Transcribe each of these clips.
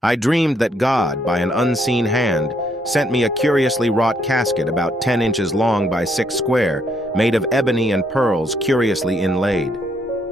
I dreamed that God, by an unseen hand, sent me a curiously wrought casket about 10 inches long by 6 square, made of ebony and pearls curiously inlaid.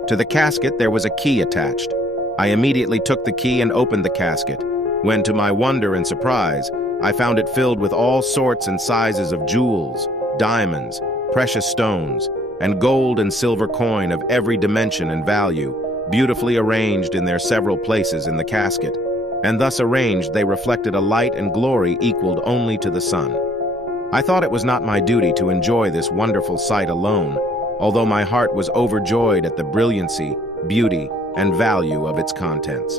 To the casket there was a key attached. I immediately took the key and opened the casket, when, to my wonder and surprise, I found it filled with all sorts and sizes of jewels, diamonds, precious stones, and gold and silver coin of every dimension and value, beautifully arranged in their several places in the casket, and thus arranged they reflected a light and glory equaled only to the sun. I thought it was not my duty to enjoy this wonderful sight alone, although my heart was overjoyed at the brilliancy, beauty, and value of its contents.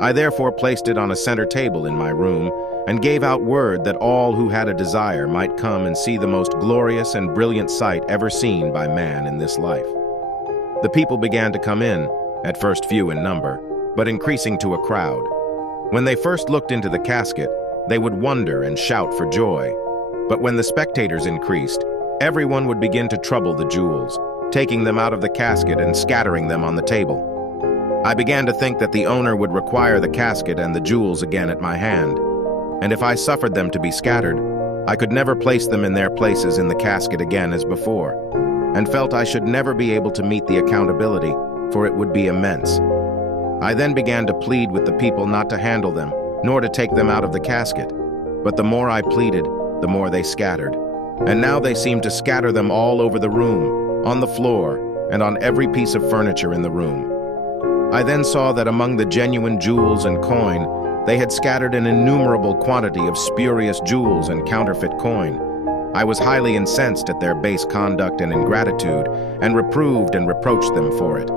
I therefore placed it on a center table in my room and gave out word that all who had a desire might come and see the most glorious and brilliant sight ever seen by man in this life. The people began to come in, at first few in number, but increasing to a crowd. When they first looked into the casket, they would wonder and shout for joy. But when the spectators increased, everyone would begin to trouble the jewels, taking them out of the casket and scattering them on the table. I began to think that the owner would require the casket and the jewels again at my hand, and if I suffered them to be scattered, I could never place them in their places in the casket again as before, and felt I should never be able to meet the accountability, for it would be immense. I then began to plead with the people not to handle them, nor to take them out of the casket, but the more I pleaded, the more they scattered. And now they seemed to scatter them all over the room, on the floor, and on every piece of furniture in the room. I then saw that among the genuine jewels and coin, they had scattered an innumerable quantity of spurious jewels and counterfeit coin. I was highly incensed at their base conduct and ingratitude, and reproved and reproached them for it.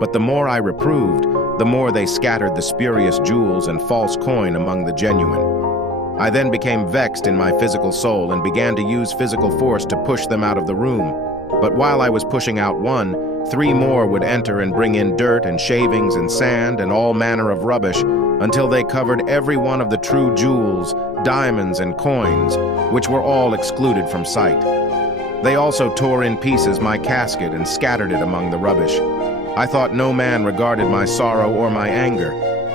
But the more I reproved, the more they scattered the spurious jewels and false coin among the genuine. I then became vexed in my physical soul and began to use physical force to push them out of the room. But while I was pushing out one, 3 more would enter and bring in dirt and shavings and sand and all manner of rubbish until they covered every one of the true jewels, diamonds, and coins, which were all excluded from sight. They also tore in pieces my casket and scattered it among the rubbish. I thought no man regarded my sorrow or my anger.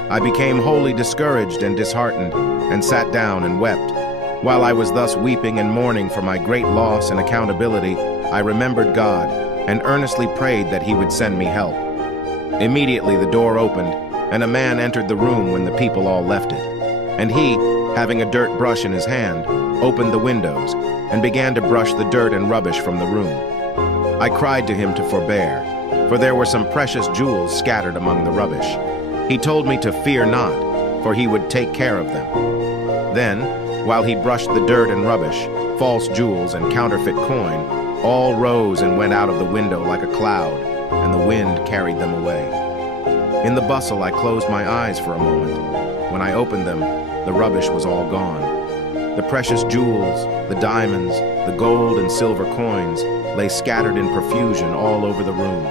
I became wholly discouraged and disheartened, and sat down and wept. While I was thus weeping and mourning for my great loss and accountability, I remembered God, and earnestly prayed that he would send me help. Immediately the door opened, and a man entered the room when the people all left it. And he, having a dirt brush in his hand, opened the windows, and began to brush the dirt and rubbish from the room. I cried to him to forbear, for there were some precious jewels scattered among the rubbish. He told me to fear not, for he would take care of them. Then, while he brushed the dirt and rubbish, false jewels and counterfeit coin, all rose and went out of the window like a cloud, and the wind carried them away. In the bustle, I closed my eyes for a moment. When I opened them, the rubbish was all gone. The precious jewels, the diamonds, the gold and silver coins lay scattered in profusion all over the room.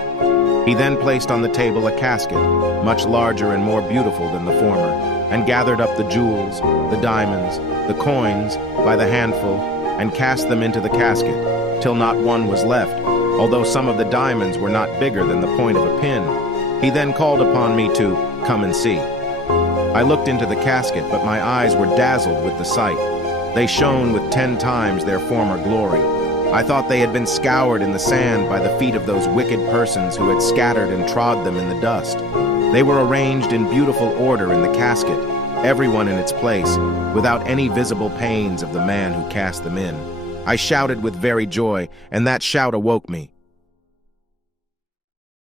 He then placed on the table a casket, much larger and more beautiful than the former, and gathered up the jewels, the diamonds, the coins, by the handful, and cast them into the casket, till not one was left, although some of the diamonds were not bigger than the point of a pin. He then called upon me to come and see. I looked into the casket, but my eyes were dazzled with the sight. They shone with 10 times their former glory. I thought they had been scoured in the sand by the feet of those wicked persons who had scattered and trod them in the dust. They were arranged in beautiful order in the casket, everyone in its place, without any visible pains of the man who cast them in. I shouted with very joy, and that shout awoke me.